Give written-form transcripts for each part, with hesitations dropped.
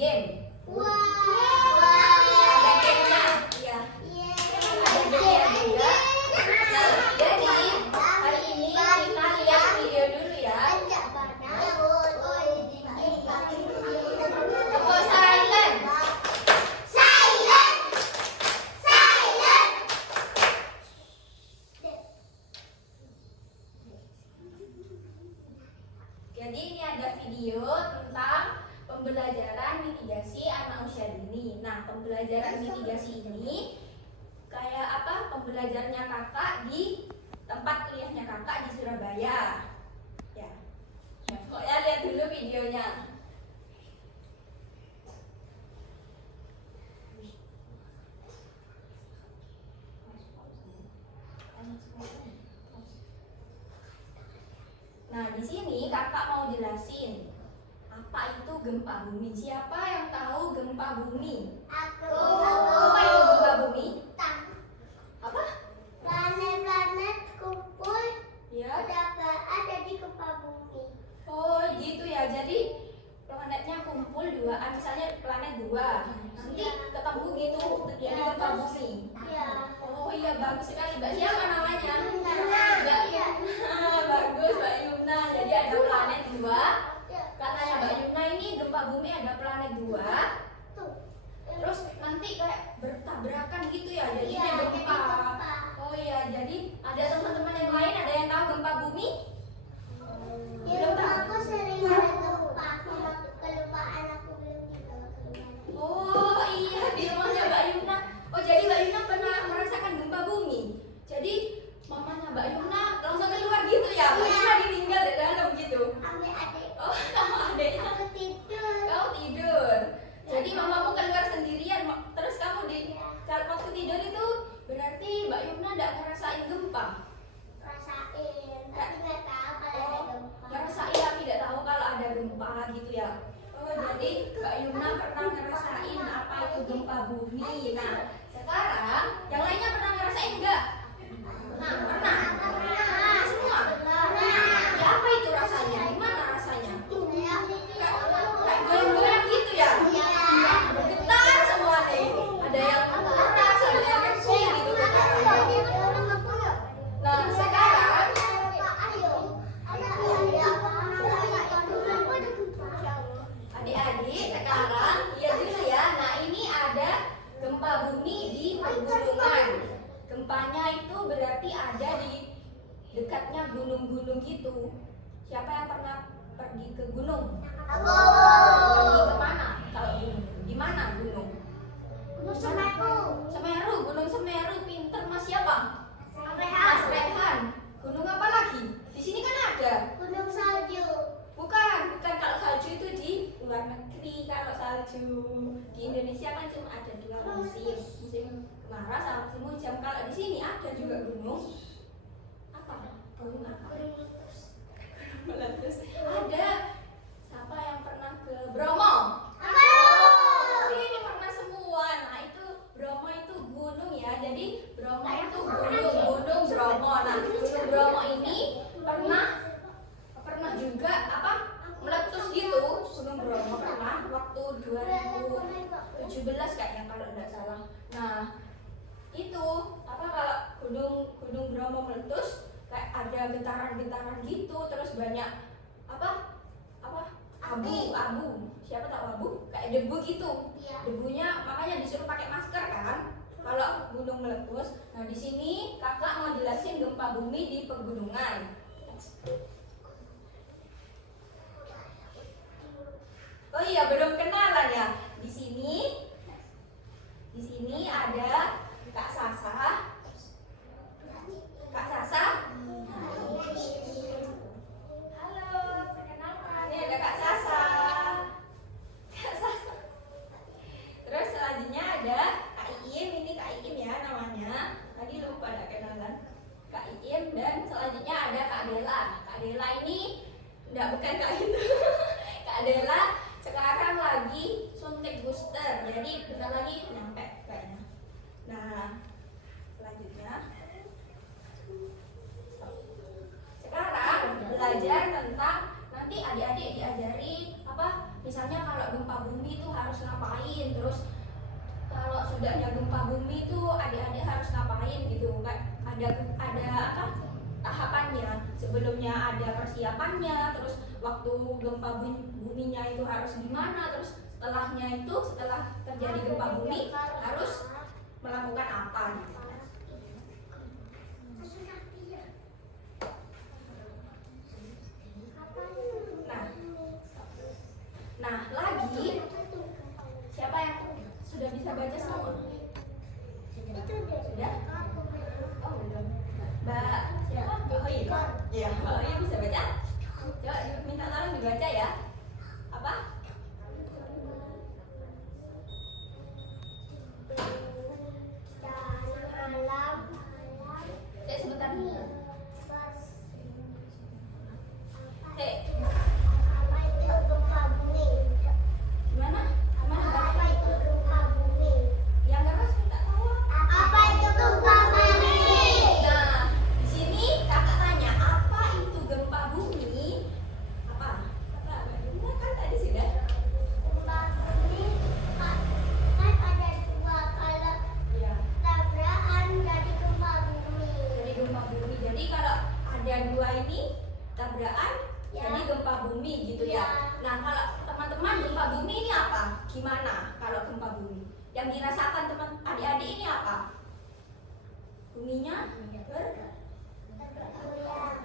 game. Wah. Ada gamenya, ya. Ada game juga. Nah, jadi hari ini kita lihat video dulu ya. Apa silent? Jadi ini ada video tentang pembelajaran mitigasi anak usia dini. Nah, pembelajaran mitigasi ini kayak apa? Pembelajarannya kakak di tempat kuliahnya kakak di Surabaya. Ya, pokoknya lihat dulu videonya. Nah, di sini kakak mau jelasin apa itu gempa bumi. Siapa yang tahu gempa bumi? Apa itu gempa bumi? Apa? Planet-planet kumpul Ya. ada di gempa bumi. Oh, gitu ya. Jadi planetnya kumpul dua, misalnya planet dua. Nanti ketemu gitu terjadi gempa bumi. Ya. Oh iya, bagus sekali. Mbak siapa namanya? Yumna. Mbak Yumna. Bagus, Mbak Yumna. Jadi ada planet dua. Katanya Mbak Yumna ini gempa bumi ada planet dua. Terus nanti kayak bertabrakan gitu ya, jadinya gempa. Oh iya, jadi ada teman-teman yang lain ada yang tahu gempa bumi? Di rumah aku sering ada gempa. Kelupaan aku belum juga kelupaan. Oh iya, di rumahnya Mbak Yumna. Oh, jadi Mbak Yumna pernah merasakan gempa bumi. Jadi mamanya Mbak Yumna langsung keluar gitu ya. Mbak Yumna ditinggal di dalam gitu. Ambil adik. Oh, sama adeknya. Aku tidur. Kau tidur. Jadi mamamu keluar sendirian. Terus kamu di waktu tidur itu berarti Mbak Yumna enggak ngerasain gempa. Rasain. Tapi nggak tahu kalau ada gempa. Ngerasain tapi tidak tahu kalau ada gempa gitu ya. Oh, jadi Mbak Yumna pernah ngerasain apa itu gempa bumi. Nah, sekarang yang lainnya pernah ngerasain enggak? Nah, pernah. Nah, semua. Ya, apa itu rasanya? Gimana rasanya? Kayak goyang-goyang gitu ya? Bergetar semua nih. Ada yang keras, ada yang kecil gitu getarannya. Nah, sekarang adik-adik sekarang lihat dulu ya. Nah, ini ada gempa bumi di pegunungan. Gempanya itu berarti ada di dekatnya gunung-gunung gitu. Siapa yang pernah pergi ke gunung? Pergi ke mana? Kalau gunung, di mana gunung? Semeru, Gunung Semeru. Pinter Mas siapa? Mas Rehan. Gunung apa lagi? Di sini kan ada. Gunung salju. Bukan. Kalau salju itu di luar negeri. Kalau salju di Indonesia kan cuma ada dua musim, musim kemarau sama musim hujan. Kalau di sini ada juga gunung. Apa? Gunung apa? Meletus. Ada. Siapa yang pernah ke Bromo? Ini pernah semua. Nah, itu Bromo itu gunung ya. Jadi Bromo itu gunung Bromo. Nah, Gunung Bromo ini pernah juga apa? Meletus gitu. Gunung Bromo pernah waktu 2017 kayaknya kalau tidak salah. Nah, itu apa kalau gunung Bromo meletus kayak ada getaran-getaran gitu, terus banyak apa abu. Siapa tahu abu? Kayak debu gitu. Debunya makanya disuruh pakai masker kan kalau gunung meletus. Nah, di sini kakak mau jelasin gempa bumi di pegunungan. Oh iya, belum kenalan ya. Di sini ada Kak Sasa. Kak Sasa. Halo, perkenalkan. Ini ada Kak Sasa. Kak Sasa. Terus selanjutnya ada Kak Iim. Ini Kak Iim ya namanya. Tadi lupa ada kenalan. Kak Iim. Dan selanjutnya ada Kak Dela. Kak Dela ini bukan Kak itu. Kak Dela sekarang lagi suntik booster, jadi bentar lagi nyampe kayaknya. Nah, selanjutnya sekarang belajar tentang nanti adik-adik diajari apa misalnya kalau gempa bumi itu harus ngapain, terus kalau sudahnya gempa bumi itu adik-adik harus ngapain gitu kan, ada apa tahapannya, sebelumnya ada persiapannya, terus waktu gempa buminya itu harus gimana, terus setelahnya itu setelah terjadi gempa bumi harus melakukan apa gitu. Nah lagi siapa yang sudah bisa baca semua? Sudah? Oh belum. Mbak siapa? Mbak Hoyi? Iya, Mbak Hoyi bisa baca? Coba minta tolong dibaca ya. Apa? Sebentar. Gimana? Apa itu gempa bumi? Yang keras minta tahu. Apa itu gempa bumi? Nah, di sini kakak tanya apa itu gempa bumi? Apa? Kakak Mbak kan tadi sudah. Gempa bumi kan ada dua, kalau Iya. tabrakan dari gempa bumi. Jadi gempa bumi. Jadi kalau ada dua ini tabrakan Ya. jadi gempa bumi gitu ya. Ya. Nah, kalau teman-teman gempa bumi ini apa? Gimana kalau gempa bumi? Yang dirasakan teman adik-adik ini apa? Buminya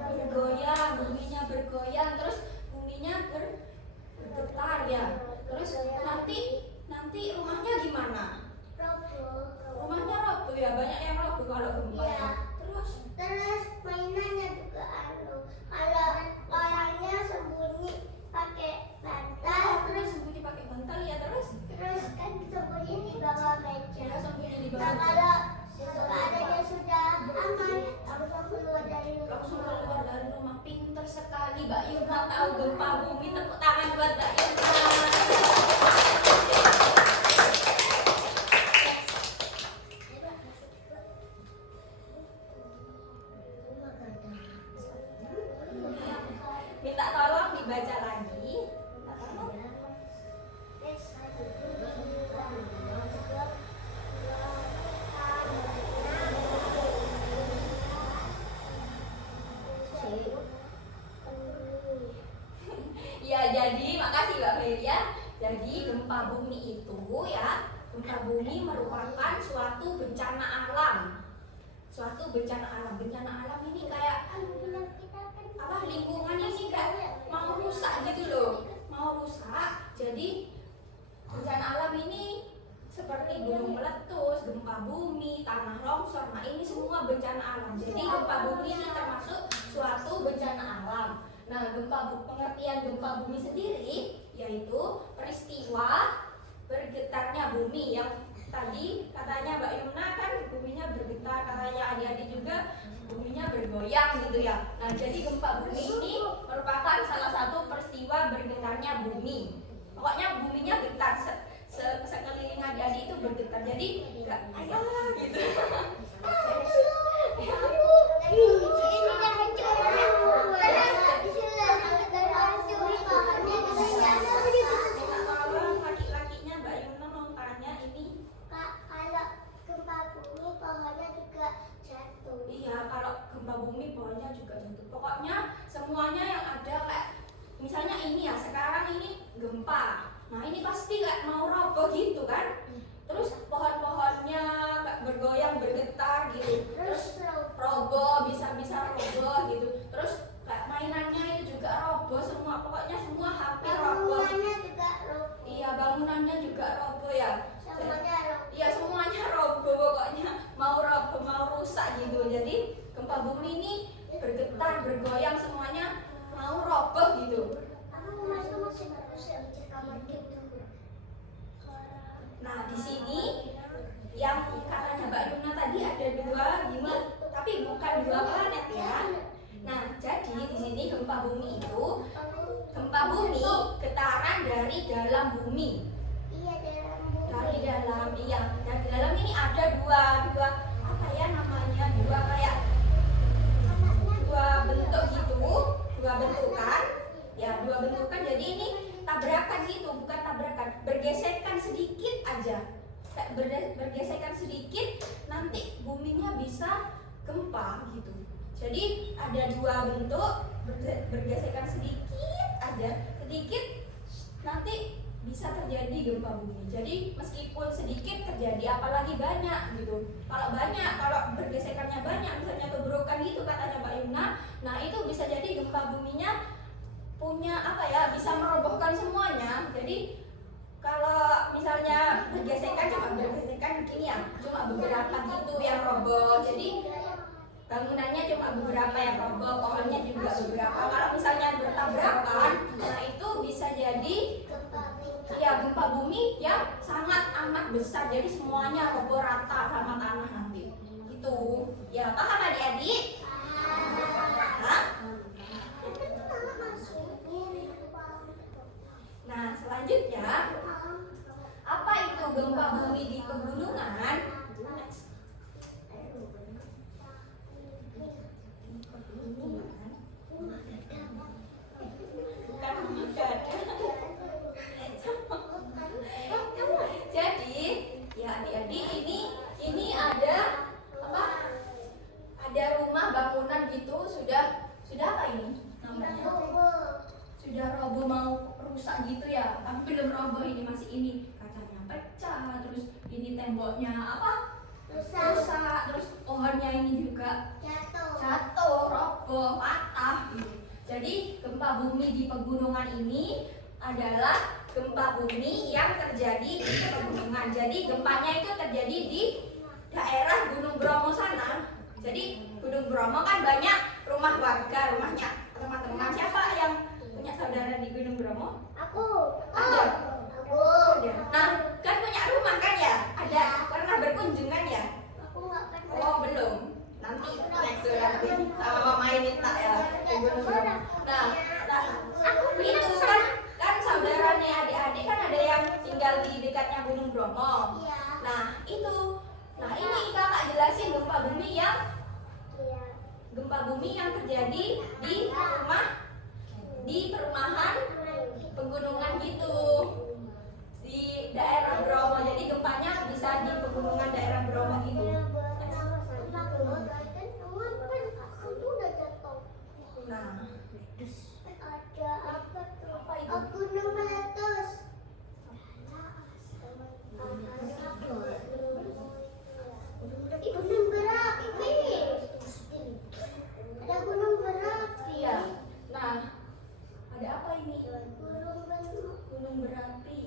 bergoyang, buminya bergoyang, terus buminya bergetar ya. Terus nanti rumahnya gimana? Rumahnya roboh ya, banyak yang roboh kalau gempa ya. Iya. Terus mainannya juga kalau orangnya sembunyi pakai bantal, Terus sembunyi pakai bantal ya, terus kan sembunyi di bawah meja. ya sembunyi di Nah, bawah. kalau keadaannya sudah aman, langsung keluar dari Langsung rumah. keluar dari rumah. Pinter sekali Mbak Yuna tahu gempa bumi. Tepuk tangan buat Mbak Yuna. Minta tolong dibaca lagi. Minta tolong. Ya, jadi makasih Mbak Melia. Jadi gempa bumi itu ya, gempa bumi merupakan suatu bencana alam. Suatu bencana alam. Bencana alam ini kayak apa, lingkungan ini kayak mau rusak gitu loh. Mau rusak. Jadi bencana alam ini seperti gunung meletus, gempa bumi, tanah longsor. Nah, ini semua bencana alam. Jadi gempa bumi ini termasuk suatu bencana alam. Nah, pengertian gempa bumi sendiri yaitu peristiwa bergetarnya bumi yang tadi katanya Mbak Yuna kan buminya bergetar, katanya adik-adik juga buminya bergoyang gitu ya. Nah, jadi gempa bumi ini merupakan salah satu peristiwa bergetarnya bumi. Pokoknya buminya getar, sekeliling adik-adik itu bergetar. Jadi enggak ayah gitu. Tolong laki-lakinya Mbak Yuna mau tanya ini. Kalau gempa bumi pohonnya juga jatuh. Iya, kalau gempa bumi pohonnya juga jatuh. Pokoknya semuanya yang ada kayak misalnya ini ya, sekarang ini gempa. Nah, ini pasti kayak mau roboh gitu kan. Terus pohon-pohonnya kayak bergoyang, bergetar gitu. Terus roboh, bisa-bisa roboh gitu. Terus kayak mainannya itu juga roboh semua. Pokoknya semua hampir roboh. Bangunannya juga roboh. Iya, bangunannya juga roboh ya. Semuanya roboh. Iya, semuanya roboh pokoknya, mau roboh, mau rusak gitu. Jadi gempa bumi ini bergetar, bergoyang, semuanya mau roboh gitu. Itu masih bagus ya, di kamar gitu. Nah, di sini yang katanya Mbak Yuna tadi ada dua bumi, tapi bukan dua planet ya. Nah, jadi di sini gempa bumi itu getaran dari dalam bumi. Iya, dalam bumi. Dari dalam, iya. Nah, di dalam ini ada dua apa ya namanya? Dua bentuk gitu, dua bentukan. Ya, dua bentukan. Jadi ini tabrakan gitu, bukan tabrakan, bergesekan sedikit aja. Kayak bergesekan sedikit, nanti buminya bisa gempa gitu. Jadi ada dua bentuk, bergesekan sedikit aja, sedikit nanti bisa terjadi gempa bumi. Jadi meskipun sedikit terjadi, apalagi banyak gitu. Kalau banyak, kalau bergesekannya banyak, misalnya tobrokan gitu katanya Mbak Yuna, nah itu bisa jadi gempa buminya punya apa ya, bisa merobohkan semuanya. Jadi kalau misalnya bergesekan cuma bergesekan begini ya, cuma beberapa gitu yang roboh. Jadi bangunannya cuma beberapa yang roboh, pohonnya juga beberapa. Kalau misalnya bertabrakan, nah itu bisa jadi ya gempa bumi yang sangat amat besar. Jadi semuanya roboh rata sama tanah nanti. Itu ya, paham adik-adik? Hah? Nah selanjutnya, apa itu gempa bumi di pegunungan? Jadi ya adik-adik, ini ada apa? Ada rumah bangunan gitu, sudah apa ini namanya? Sudah roboh, mau rusak gitu ya, tapi belum roboh, ini masih ini kacanya pecah, terus ini temboknya apa? Rusak, terus pohonnya ini juga jatuh, roboh, patah gitu. Jadi gempa bumi di pegunungan ini adalah gempa bumi yang terjadi di pegunungan. Jadi gempanya itu terjadi di daerah Gunung Bromo sana. Jadi Gunung Bromo kan banyak rumah warga, rumahnya teman-teman. Siapa yang punya saudara di Gunung Bromo? Aku. Ada. Aku. Ada. Nah, kan punya rumah kan ya? Ada. Pernah berkunjung kan ya? Aku nggak pernah. Oh belum. Nanti next nanti sama mama ini tak ya di Gunung Bromo. Nah Aku itu kan saudara nih, adik-adik kan ada yang tinggal di dekatnya Gunung Bromo. Iya. Nah itu, nah ini kakak jelasin gempa Iya. bumi yang terjadi di perumahan pegunungan gitu, di daerah Bromo. Jadi gempanya bisa di pegunungan daerah Bromo gitu. Nah, Ada apa tuh? apa itu? Gunung meletus. Gunung berapi. Ada gunung berapi. Iya. Nah, ada apa ini? Gunung Berapi.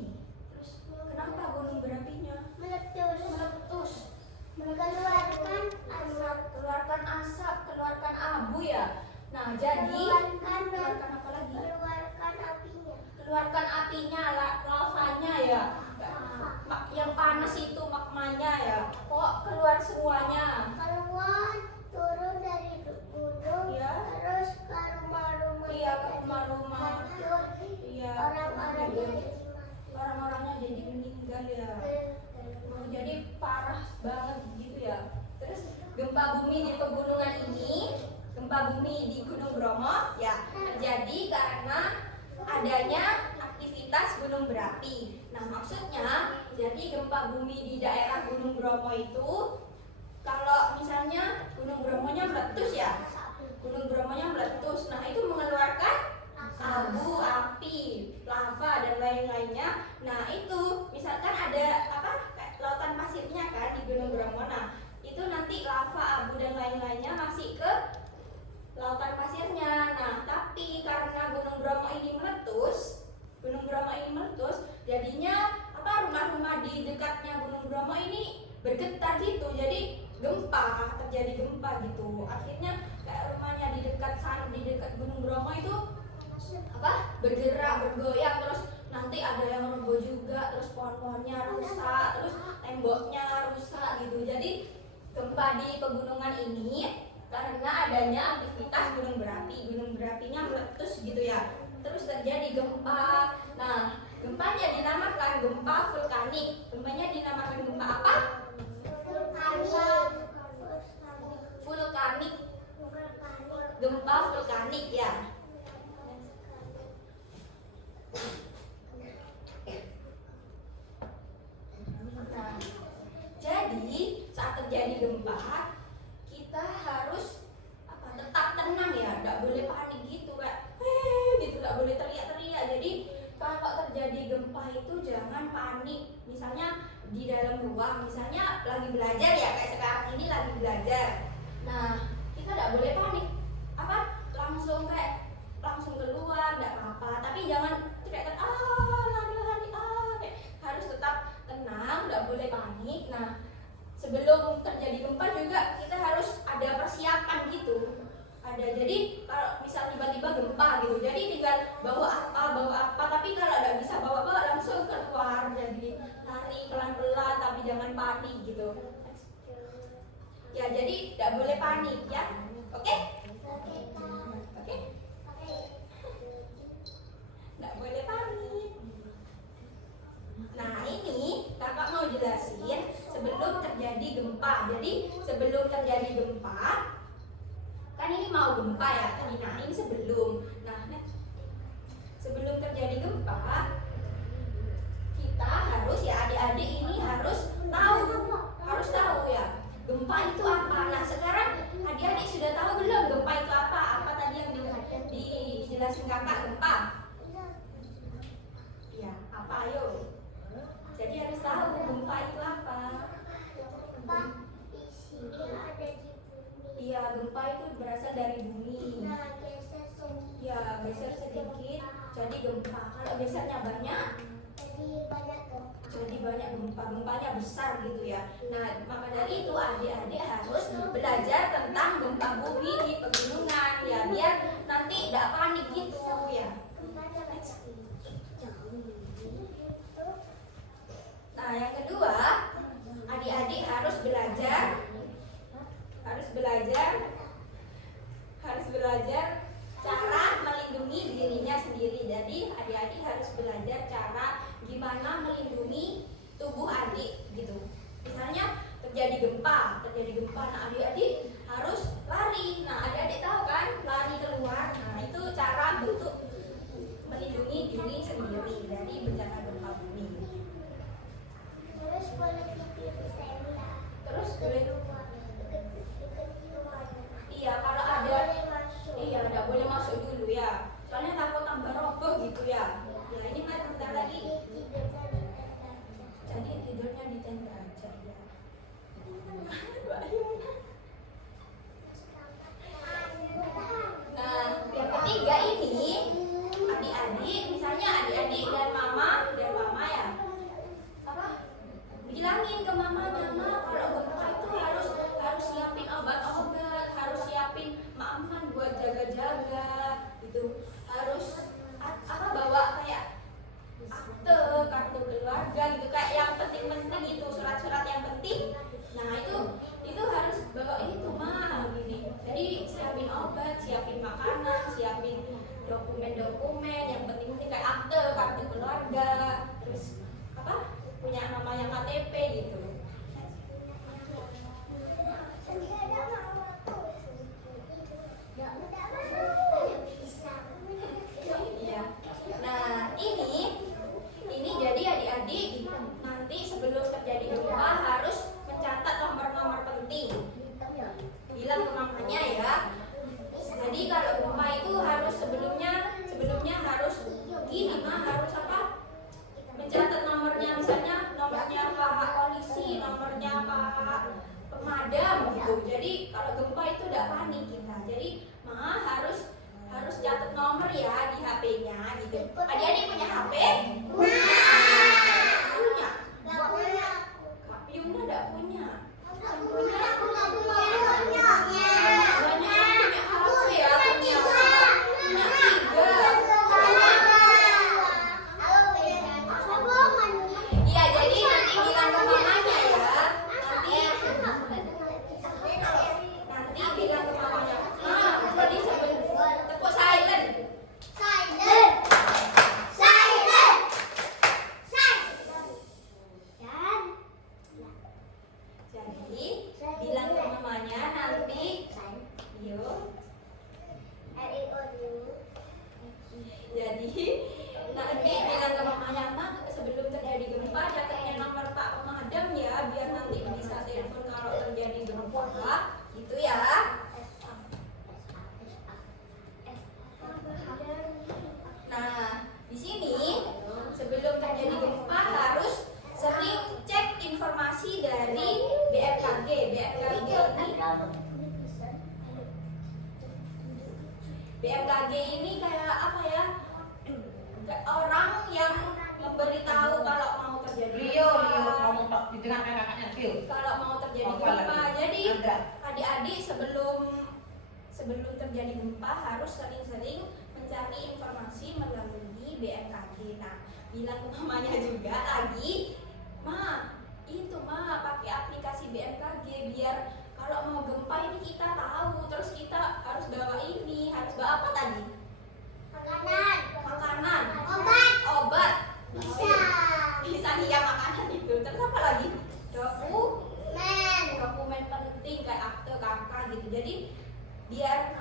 Terus kenapa gunung berapinya meletus. meletus? Keluarkan asap. Keluarkan abu ya. Nah, jadi keluarkan apa lagi? Keluarkan apinya. Keluarkan apinya, lavanya ya. Yang panas itu magmanya ya. Kok keluar semuanya? Keluar, turun dari gunung, Iya. terus ke rumah-rumah. Iya, ke rumah-rumah. Hancur. Iya. Orang-orangnya jadi meninggal ya. Oh, jadi parah banget gitu ya. Terus gempa bumi di pegunungan ini, gempa bumi di Gunung Bromo ya terjadi karena adanya aktivitas gunung berapi. Nah maksudnya, jadi gempa bumi di daerah Gunung Bromo itu, kalau misalnya Gunung Bromonya meletus ya, Gunung Bromonya meletus, nah itu mengeluarkan abu, api, lava dan lain-lainnya. Nah itu misalkan ada apa, kayak lautan pasirnya kan di Gunung Bromo. Nah itu nanti lava, abu dan lain-lainnya masih ke lautan pasirnya. Nah tapi karena Gunung Bromo ini meletus, jadinya apa, rumah-rumah di dekatnya Gunung Bromo ini bergetar gitu. Jadi terjadi gempa gitu. Akhirnya kayak rumahnya di dekat sana, di dekat Gunung Bromo itu apa, bergerak, bergoyang, terus nanti ada yang roboh juga, terus pohon-pohonnya rusak, terus temboknya rusak gitu. Jadi gempa di pegunungan ini karena adanya aktivitas gunung berapinya meletus gitu ya, terus terjadi gempa. Nah gempanya dinamakan gempa vulkanik. Gempanya dinamakan gempa apa? Vulkanik. Gempa vulkanik ya. jangan panik. Misalnya di dalam ruang, misalnya lagi belajar ya, kayak sekarang ini lagi belajar. Nah, kita nggak boleh panik. Langsung keluar, nggak apa-apa. Tapi jangan teriak lari, kayak harus tetap tenang, nggak boleh panik. Nah, sebelum terjadi gempa juga kita harus ada persiapan gitu. Jadi kalau misal tiba-tiba gempa gitu, jadi tinggal bawa apa, tapi kalau nggak bisa bawa langsung keluar, jadi lari pelan-pelan tapi jangan panik gitu ya. Jadi nggak boleh panik ya, oke? Oke, nggak boleh panik. Nah, ini kakak mau jelasin sebelum terjadi gempa. Jadi sebelum terjadi gempa, kan ini mau gempa ya tadi. Nah, ini sebelum. Nah, sebelum terjadi gempa, kita harus ya, adik-adik ini harus tahu ya gempa itu apa. Nah, sekarang adik-adik sudah tahu belum gempa itu apa? Apa tadi yang dijelasin kakak gempa? Ya, apa ayo? Jadi harus tahu gempa itu apa. Gempa isinya ada di bumi. Iya, gempa itu berasal dari bumi. Nah, geser sedikit. Ya, geser sedikit jadi gempa. Kalau gesernya banyak, jadi banyak gempa. Gempanya besar gitu ya. Nah, maka dari itu adik-adik harus belajar tentang gempa bumi di pegunungan ya, biar nanti tidak panik gitu ya. Nah, yang kedua, adik-adik harus belajar cara melindungi dirinya sendiri. Jadi adik-adik harus belajar cara gimana melindungi tubuh adik gitu. Misalnya terjadi gempa, nah adik-adik harus lari. Nah, adik-adik tahu kan lari keluar. Nah, itu cara untuk melindungi diri sendiri dari bencana gempa bumi. Terus boleh tidur tenda. Terus boleh iya, kalau ada iya nggak boleh masuk dulu ya, soalnya takut tambah roboh gitu ya. Ya ini kan bentar lagi. Jadi tidurnya di tenda aja ya. Nah, yang ketiga ini adik-adik, misalnya adik-adik dan mama ya, bilangin ke mamanya, Ma, kalau gempa itu harus siapin obat-obat, harus siapin aman buat jaga-jaga gitu, harus bawa kayak kartu keluarga gitu, kayak yang penting-penting itu, surat-surat yang penting. Nah, itu harus bawa itu, Ma, gini. Jadi siapin obat, siapin makanan, siapin dokumen-dokumen yang penting-penting kayak kartu keluarga, terus punya namanya KTP gitu. Iya. Nah, ini jadi adik-adik nanti sebelum terjadi gempa harus mencatat nomor-nomor penting. Bilang ke mamanya ya. Jadi kalau gempa itu harus sebelumnya harus gini, Ma, harus mencatat nomornya, misalnya nomornya Pak polisi, nomornya Pak pemadam gitu. Jadi kalau gempa itu udah panik kita. Jadi Ma harus catat nomor ya di HP-nya gitu. Adik-adik punya HP? Punya? Nggak punya. Kak Yunda nggak punya. Nggak punya. Aku nggak punya. Banyak yang punya HP ya, punya 3. Iya, jadi nanti bilang ke mamanya ya. Nanti bilang ke mamanya. Ma, jadi sebelum tepuk silent. Jadi bilang ke mamanya nanti. Yuk. Jadi nanti bilang ke mamanya, Ma, sebelum terjadi gempa BMKG ini kayak apa ya? Kayak orang yang memberitahu kalau mau terjadi Rio gempa. ngomong tok di tengah kakaknya Rio. Kalau mau terjadi Apa gempa, lagi? jadi Ada. adik-adik sebelum terjadi gempa harus sering-sering mencari informasi melalui BMKG. Nah, bilang ke mamanya juga lagi, pakai aplikasi BMKG biar kalau mau gempa ini kita tahu, terus kita harus bawa apa tadi? Makanan, obat, bisa iya makanan itu. Terus apa lagi? Dokumen penting kayak akte kakak gitu. Jadi biar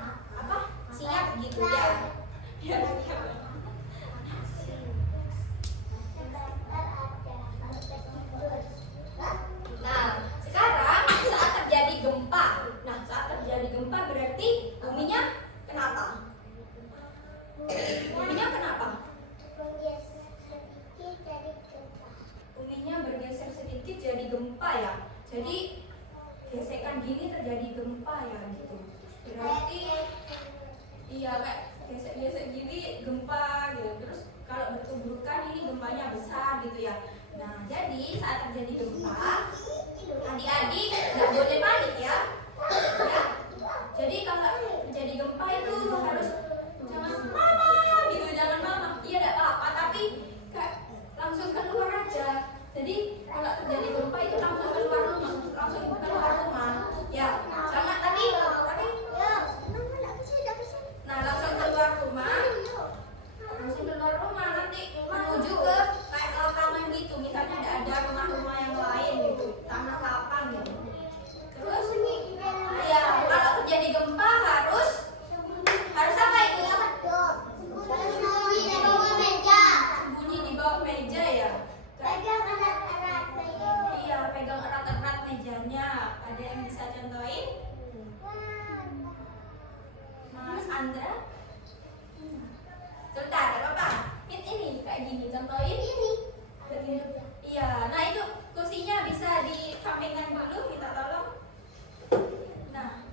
siap gitu ya. Biar siap. Nah, sekarang saat terjadi gempa. Nah, saat terjadi gempa berarti buminya kenapa? Buminya kenapa? Buminya bergeser sedikit jadi gempa ya. Jadi gesekan gini terjadi gempa ya gitu. Berarti iya kayak gesek-gesek gini gempa gitu. Terus kalau bertuburkan ini gempanya besar gitu ya. Nah, jadi saat terjadi gempa, adik-adik nggak boleh panik ya. Ya. Jadi kalau terjadi gempa itu harus jangan mama gitu, jangan mama. Iya tidak apa-apa, tapi kayak langsung keluar aja. Jadi kalau terjadi gempa itu langsung keluar rumah. Ya, jangan tadi. Nah, langsung keluar rumah nanti menuju ke kayak lapangan gitu. Misalnya ada rumah-rumah yang lain gitu, tanah lapang gitu. Terus ya kalau terjadi gempa harus apa itu? Sembunyi di bawah meja ya. Iya, pegang erat-erat mejanya. Ada yang bisa contohin? Mas Andra? Sebentar, gak apa-apa. Ini kayak gini, contohin ini. Iya, nah itu kursinya bisa disampingkan dulu, minta tolong. Nah,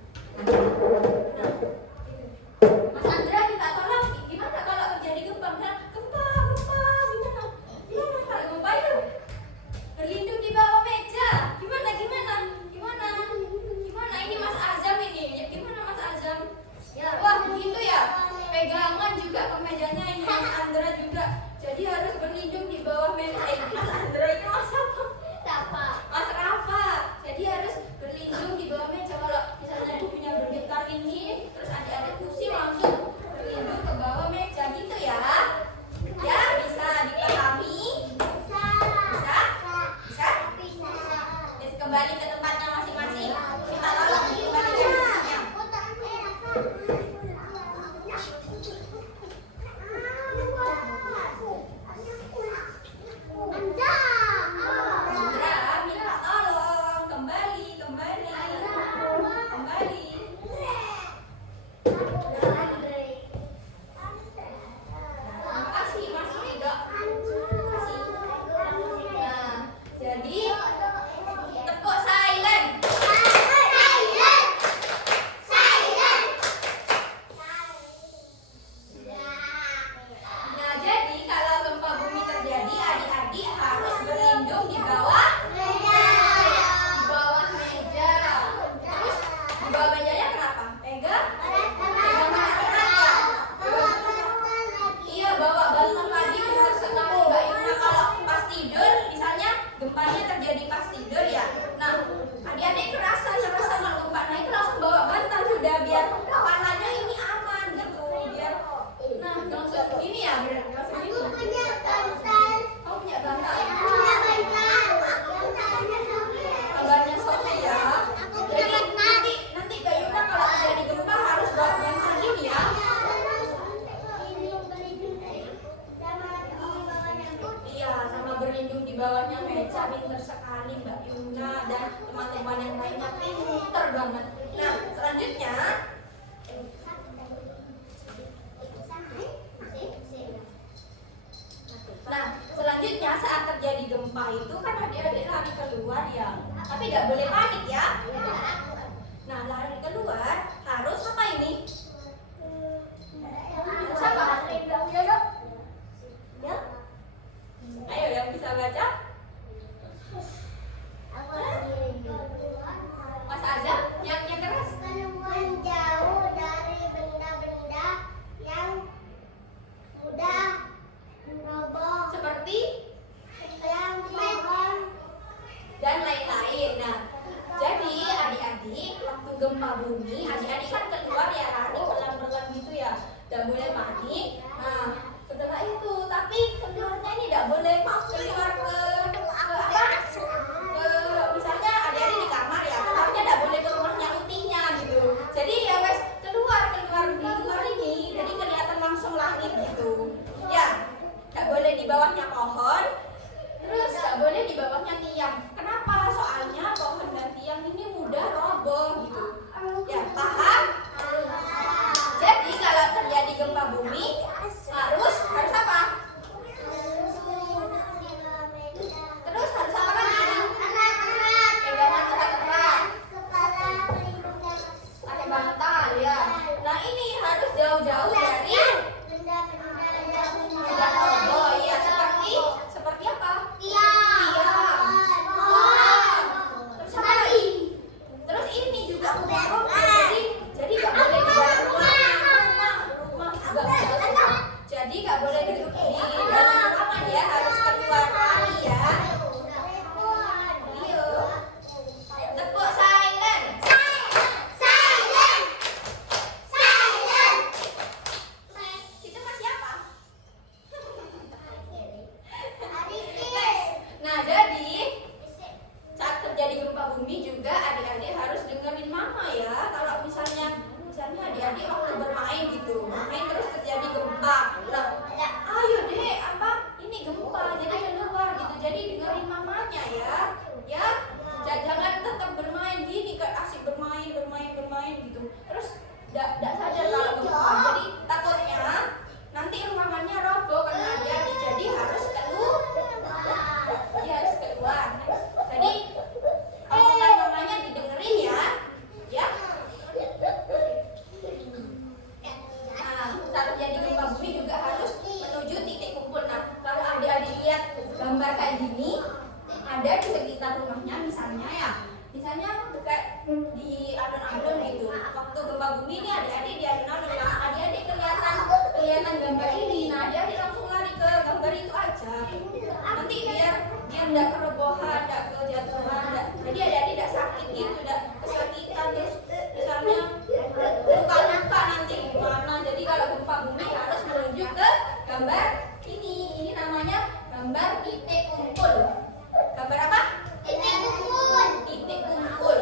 Mas Andra minta tolong. Gimana kalau terjadi gempa? Gempa, gimana? Gimana kalau gempa itu? Berlindung di bawah meja. Gimana? Ini Mas Azam ini. Gimana Mas Azam? Wah, gitu ya. Pegangan juga ke mejanya ini Mas Andra juga. Jadi harus berlindung di bawah meja. Mas Andra itu Mas apa? Mas Rafa. Jadi harus berlindung di bawah meja. Kalau misalnya bukunya bergetar ini, terus adik-adik pusing langsung berlindung ke bawah meja gitu ya. Ya, bisa dipahami? Bisa? Jadi kembali ke tempatnya masing-masing. Minta tolong kembali ke tempatnya. Andra, minta tolong kembali. Terima kasih Mas Rido. Nah, jadi tepuk silent. Nah, jadi kalau gempa bumi terjadi, adik-adik harus berlindung di bawah meja. Terus di bawah mejanya kenapa? Pegang erat ya. Iya, bawa bantal lagi benar sekali Mbak Yuna. Kalau pas tidur, misalnya gempanya terjadi pas tidur ya. Nah, adik-adik kerasa kalau gempa, nah itu langsung bawa bantal sudah biar kepalanya ini aman gitu. Biar langsung gini ya, berarti langsung gini. Kamu punya bantal? Kabarnya Sofi ya. Jadi nanti Mbak Yuna kalau terjadi gempa harus bawa bantal gini ya. Iya, sama berlindung di bawahnya meja. Pinter sekali Mbak Yuna dan teman-teman yang lainnya, pinter banget. Nah, selanjutnya saat terjadi gempa itu kan adik-adik lari keluar ya. Tapi nggak boleh panik ya. Nah, lari keluar harus apa ini? bisa baca? Aku lagi Mas Azam, yang keras. menjauh dari benda-benda yang mudah roboh, Seperti yang pohon. dan lain-lain. Nah, jadi adik-adik waktu gempa bumi, adik-adik kan keluar ya lari pelan-pelan gitu ya, tidak boleh panik. Nah, setelah itu, tapi keluarnya ini tidak boleh keluar ke apa? Ke misalnya adik-adik di kamar ya, keluarnya tidak boleh ke rumahnya utinya gitu. Jadi ya wes keluar di luar ini, jadi kelihatan langsung langit gitu. Ya, tidak boleh di bawahnya pohon. Terus nggak boleh di bawahnya tiang. Kenapa? Soalnya pohon dan tiang ini mudah roboh gitu. Ya, paham? Jadi kalau terjadi gempa bumi harus apa? Terus harus apa lagi? Pegangan erat-erat, pakai bantal ya. Nah ini harus jauh-jauh dari benda roboh ya. Seperti apa? Terus apa lagi? Terus ini juga roboh. Jadi nggak boleh di dalam rumah juga nggak. Jadi nggak boleh di dalam ruangan ya, harus keluar lagi ya. Yuk, tepuk silent. Itu Mas siapa? Nah jadi saat terjadi gempa bumi juga adik-adik harus dengerin mama ya. Kalau misalnya adik-adik waktu bermain gitu, main terus terjadi gempa. Nah, ayo deh ini gempa jadi keluar gitu. Jadi dengerin mamanya ya. Ya, jangan tetap bermain gini kayak asik bermain gitu. Terus tidak sadar kalau gempa. Jadi takutnya nanti ruangannya roboh karena adik-adik. Jadi harus keluar. Jadi omongan mamanya didengerin ya. Ya. Nah, saat terjadi gempa bumi juga harus menuju titik kumpul. Nah, kalau adik-adik lihat gambar kayak gini, ada di sekitar rumahnya misalnya dekat di alun-alun gitu. Waktu gempa bumi ini adik-adik di alun-alun, nah, adik-adik kelihatan gambar ini. Nah, adik-adik langsung lari ke gambar itu aja. Nanti biar tidak kerobohan, tidak kejatuhan, jadi adik-adik tidak sakit gitu, tidak kesakitan terus misalnya luka-luka nanti gimana. Jadi kalau gempa bumi harus menuju ke gambar ini namanya gambar titik kumpul. Gambar apa? Titik kumpul.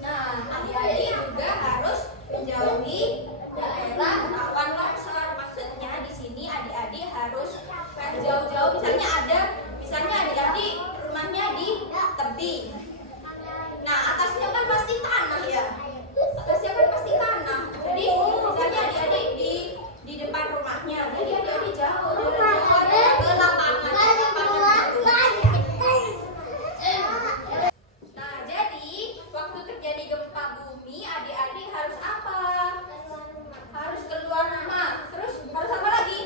Nah, adik-adik juga harus menjauhi daerah rawan longsor. Maksudnya di sini adik-adik harus jauh-jauh. Misalnya adik-adik rumahnya di tebing. Nah, atasnya kan pasti tanah ya. Jadi misalnya adik-adik di depan rumahnya. Jadi adik-adik jauh ke lapangan gitu. Nah, jadi waktu terjadi gempa bumi, adik-adik harus apa? Harus keluar rumah. Terus harus apa lagi?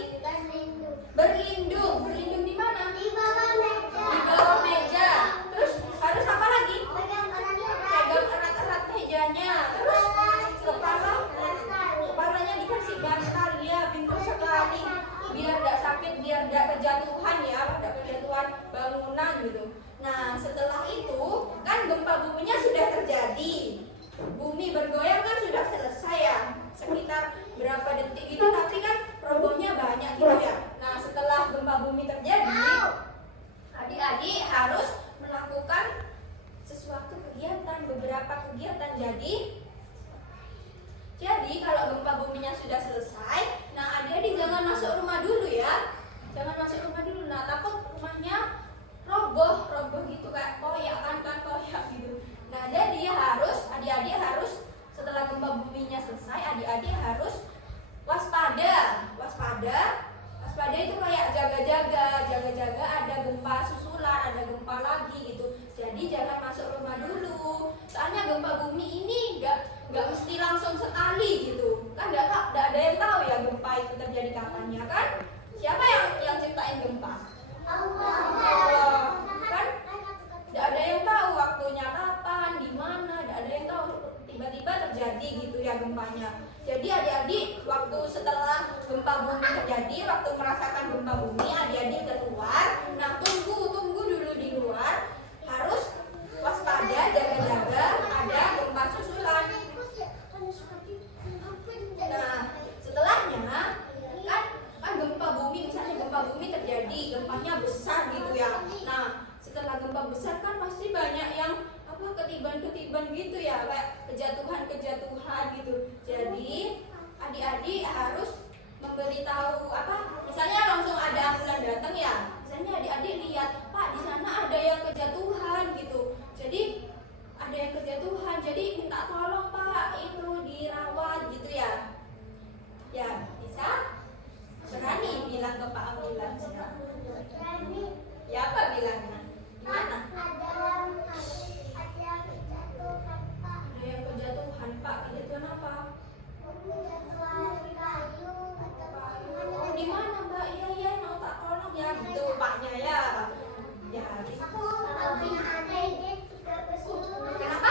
Berlindung di mana? Di bawah meja. Terus harus apa lagi? Pegang erat-erat mejanya. Terus kepalanya dikasih bantal ya, pintar sekali. Biar tidak sakit, biar tidak kejatuhan ya, tidak kejatuhan bangunan gitu. Nah, setelah itu kan gempa buminya sudah terjadi. Bumi bergoyang kan sudah selesai ya. Sekitar berapa detik gitu, tapi kan robohnya banyak gitu ya. Nah, setelah gempa bumi terjadi, adik-adik harus melakukan sesuatu kegiatan, beberapa kegiatan. Jadi kalau gempa buminya sudah selesai, nah adik-adik jangan masuk rumah dulu ya. Nah, takut rumahnya roboh gitu kayak koyak gitu. Nah, jadi adik-adik harus setelah gempa bumi waktu setelah gempa bumi terjadi, waktu merasakan gempa bumi, adik-adik keluar. Nah, tunggu dulu di luar. Harus waspada, jaga-jaga, ada gempa susulan. Nah, setelahnya kan gempa bumi, misalnya gempa bumi terjadi, gempanya besar gitu ya. Nah, setelah gempa besar kan pasti banyak yang ketiban-ketiban gitu ya, kayak kejatuhan gitu. Jadi adik-adik harus memberitahu misalnya langsung ada ambulan datang ya. Misalnya adik-adik lihat, Pak, di sana ada yang kejatuhan gitu. Jadi ada yang kejatuhan, jadi minta tolong Pak, itu dirawat gitu ya. Ya, bisa berani bilang ke Pak ambulans ya. Ya, apa bilangnya? Gimana? Ada yang kejatuhan Pak, kejatuhan apa? Oh, di mana Mbak? Iya, mau tak tolong ya, gitu Paknya ya. Ya, bisa. Kenapa?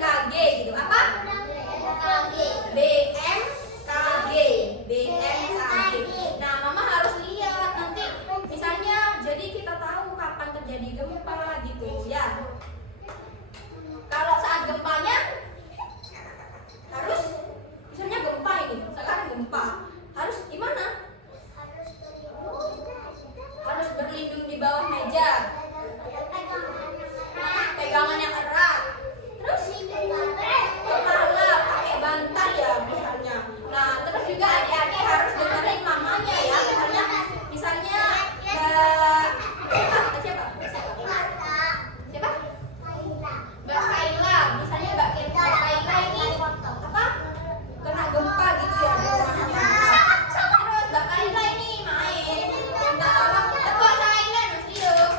BMKG gitu. Apa? BMKG. BMKG. Nah, Mama harus lihat nanti misalnya jadi kita tahu kapan terjadi gempa gitu ya. Kalau saat gempanya harus misalnya gempa ini, sekarang gempa. Harus gimana? Harus berlindung di bawah meja. Pegangan yang erat. Terus kepala pakai bantal ya misalnya. Nah, terus juga adik-adik harus dengerin mamanya ya. Misalnya siapa? Mbak Kaila. Misalnya Mbak Kaila ini apa? Kena gempa gitu ya di rumahnya. Terus Mbak Kaila ini main. Minta tolong tepuk silent Mas Rio.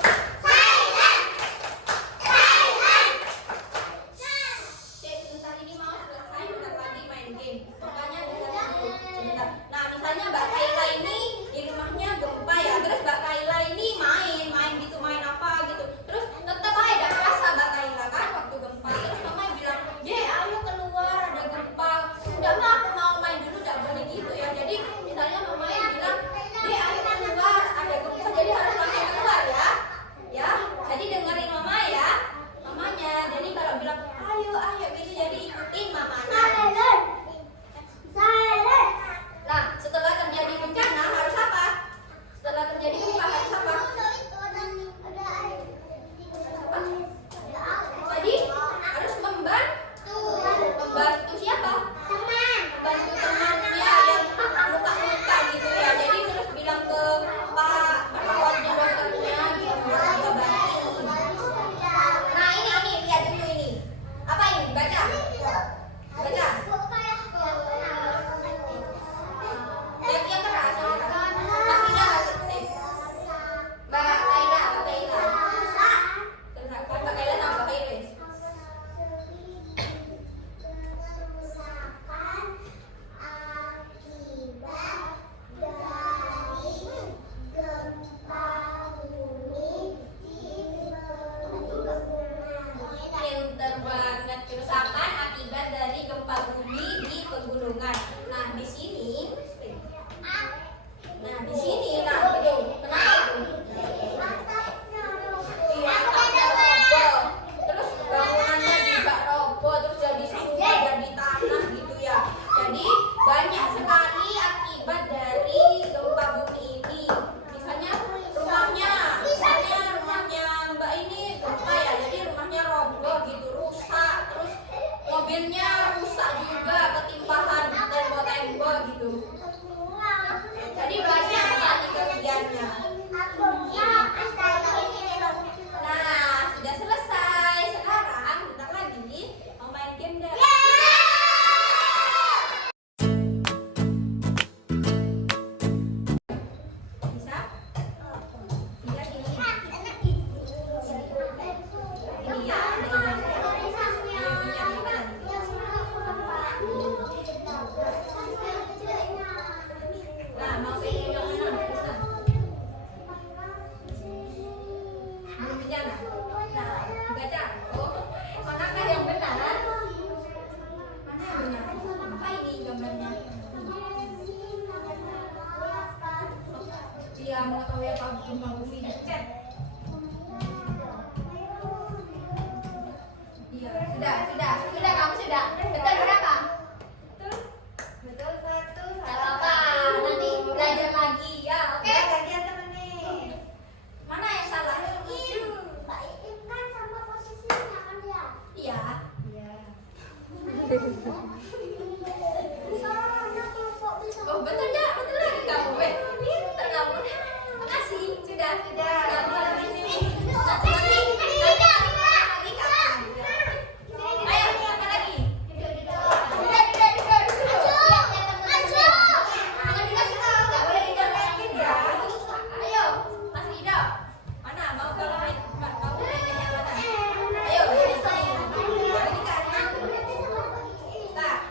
Sebentar ini mau selesai, bentar lagi main game. Makanya dengar dulu sebentar. Nah, misalnya Mbak Kaila ini di rumahnya gempa ya. Terus Mbak Kaila ini main gitu, main apa gitu. Terus tetap aja ada rasa Mbak Kaila kan waktu gempa. Terus mama bilang, "Ye, ayo keluar, ada gempa." Udah mah aku mau main dulu, enggak boleh gitu ya. Jadi misalnya mama bilang, "Ye, ayo keluar, ada gempa." Jadi harus langsung keluar ya. Ya, jadi dengerin mama ya. Mamanya. Jadi kalau bilang, "Ayo, ayo" gitu jadi ikutin mamanya. Nah, setelah terjadi bencana harus apa? Setelah terjadi gempa harus apa? Jadi harus membantu siapa? Membantu temannya yang luka-luka gitu ya. Jadi terus bilang ke Pak perawatnya, dokternya gitu, kita bantu. Nah, ini lihat dulu ini. Apa ini? Baca. Baca. Yang keras, yang keras. Maksudnya Mbak Kaila. Terus Mbak Kaila sama Mbak Iris. Pinter banget. Kerusakan akibat dari gempa bumi di pegunungan. Nah, di sini nah betul. Kenapa itu? Iya, atapnya roboh. Terus bangunannya juga roboh, terus jadi sungai, jadi tanah gitu ya. Jadi banyak sekali akibat dari gempa bumi ini. Misalnya rumahnya Mbak ini gempa ya, jadi rumahnya roboh gitu, rusak. Terus mobilnya rusak juga, ketimpahan tembok-tembok gitu. Jadi banyak sekali kerugiannya. Nah, sudah selesai. Sekarang bentar lagi mau main game dah. Bisa? Iya, ini ya. Nah, mau pilih yang mana? Bisa? Belum bicara. Nah, baca. Oh, manakah yang benar? Mana yang benar? Apa ini gambarnya? Dia mau tahu ya Pak gempa bumi di chat. Iya, sudah kamu sudah. Betul berapa? Betul 1. Gak apa-apa, nanti belajar lagi ya. Oke, gantian temen nih. Mana yang salah? Iya. Oh, betul ya, betul lagi kamu. Pinter kamu. Makasih, sudah. Nanti lagi kapan? Ayo, apa lagi? Jangan dikasih tahu, nggak boleh dicontekin ya. Ayo, Mas Rido. Mana mau kalau main yang mana? Ayo, ini. Nah,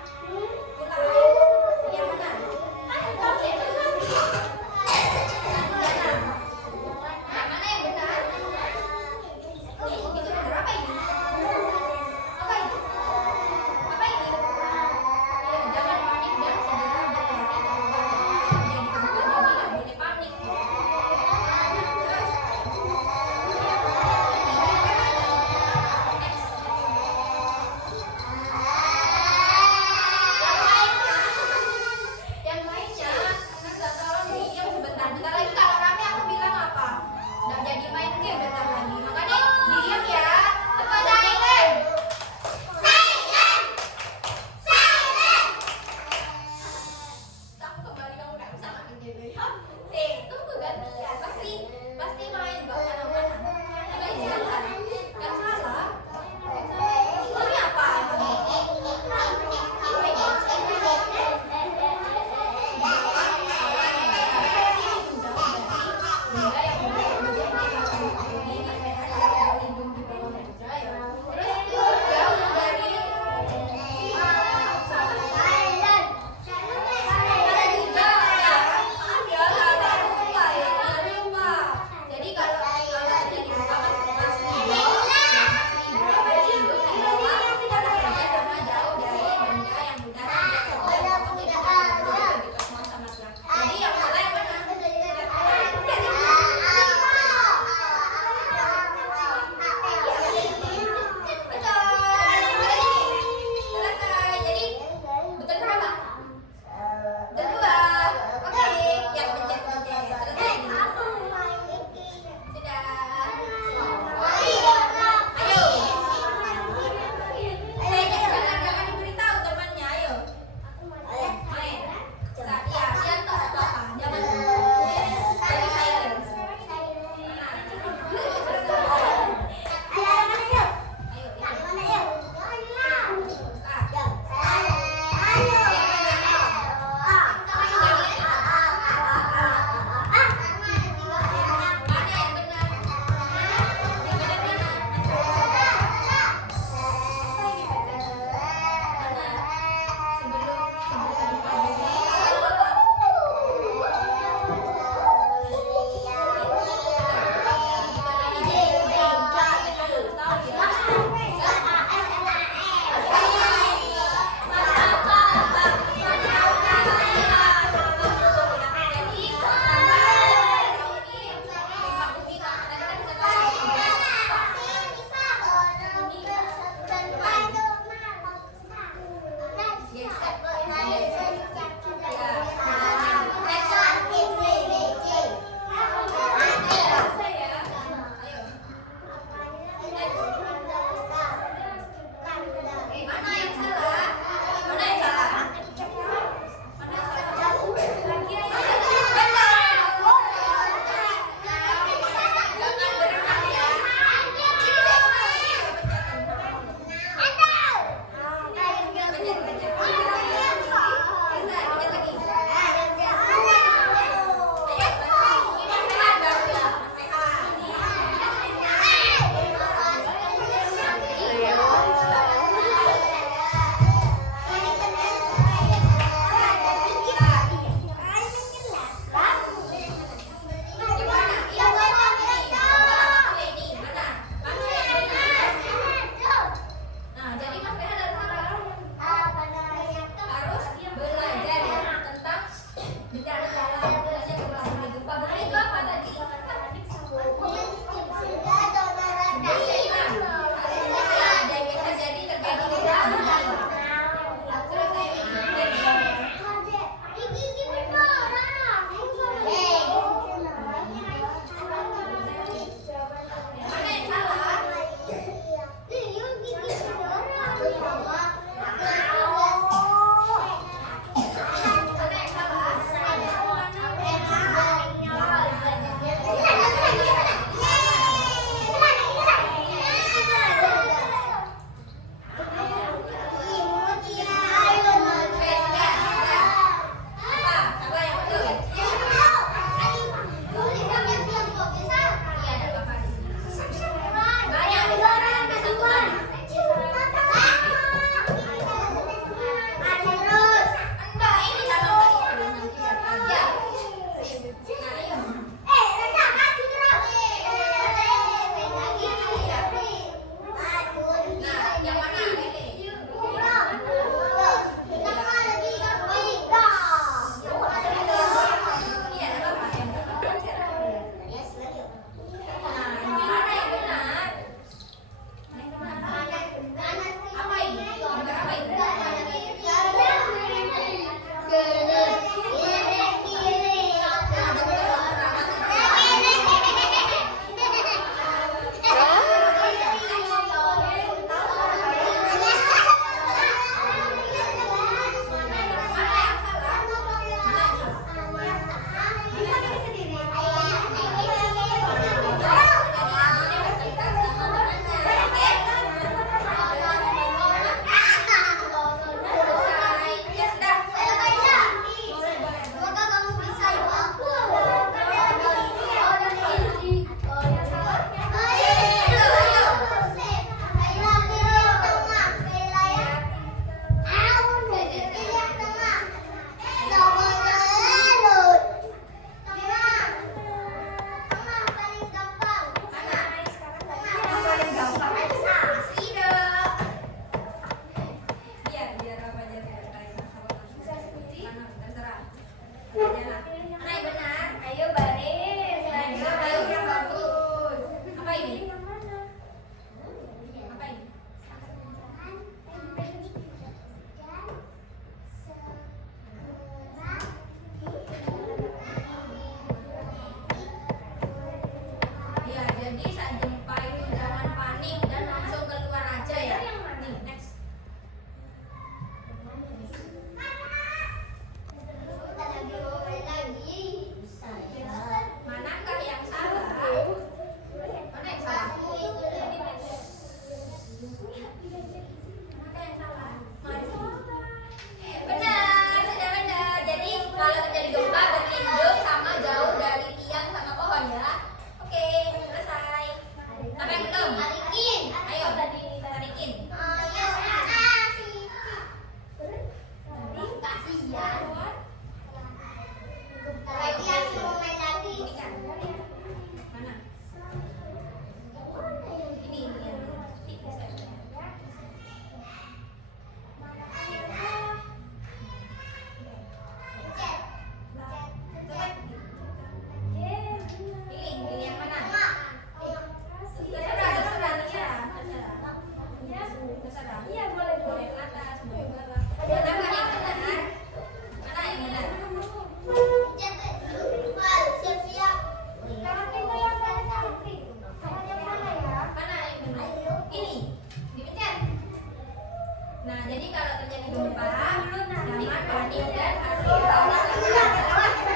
Nah, jadi kalau terjadi gempa, jangan panik dan harus dirawat.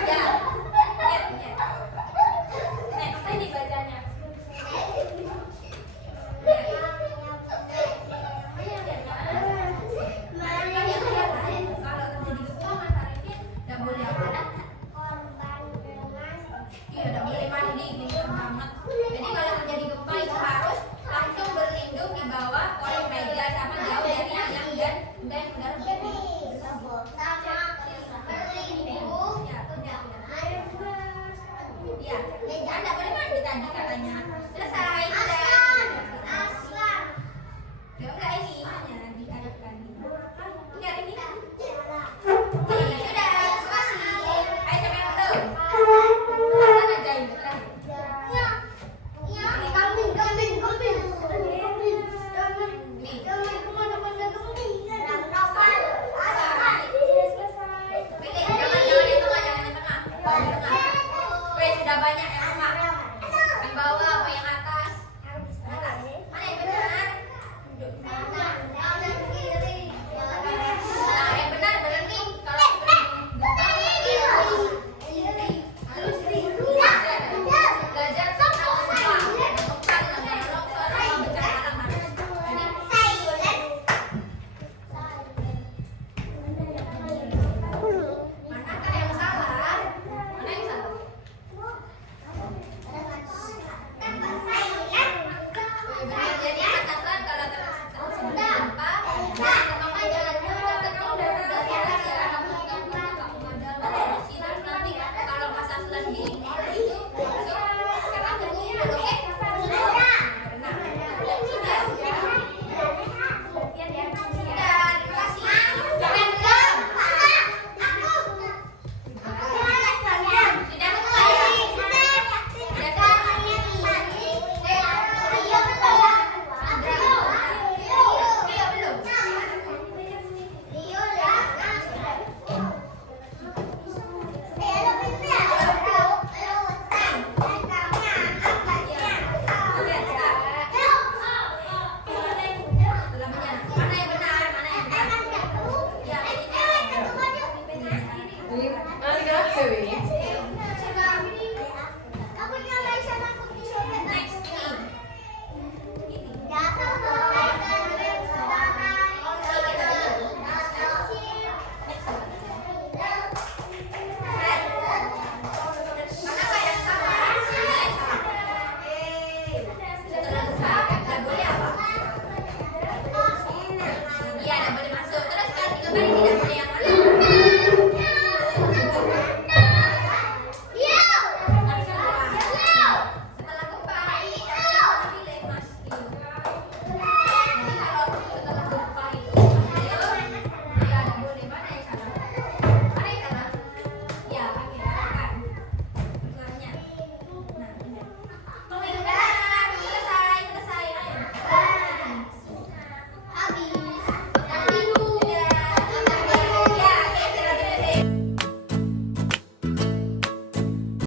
Ya. Next, tadi bacanya. Kalau terjadi gempa, Mas Arifin nggak boleh apa? Iya, nggak boleh mandi, gitu banget. Jadi kalau terjadi gempa itu harus langsung berlindung di bawah kolong meja sama jauh dari tiang dan udara begini. Iya, kan nggak boleh mandi tadi katanya. Selesai. Ya enggak ini hanya diadukkan. Enggak ini. Iya, sudah. Terima kasih. Ayo siapa yang belum? Kan aja ini terakhir. Pilih, jangan yang tengah, jangan yang tengah. Yang tengah. Weh, sudah banyak yang tengah. Yang bawah apa yang atas? Mana yang benar? Nah, yang benar berhenti. Kalau harus belajar tentang gempa, dengan longsor sama bencana alam harus. Manakah yang salah? Mana yang salah? Benar, jadi Mas Aslan kalau terjadi gempa, pertama jangan mencatat kamu dari atas ya, kamu modal sinar nanti kalau Mas Aslan di mall itu sekarang terlihat, oke? Benar. Sudah, terima kasih. Jangan belum. Mana yang benar? Mana yang benar? Ya, ini. Next ini. Manakah yang salah? Mana yang salah? Terus nggak boleh apa? Iya, nggak boleh masuk. Terus kan 3 kali tidak boleh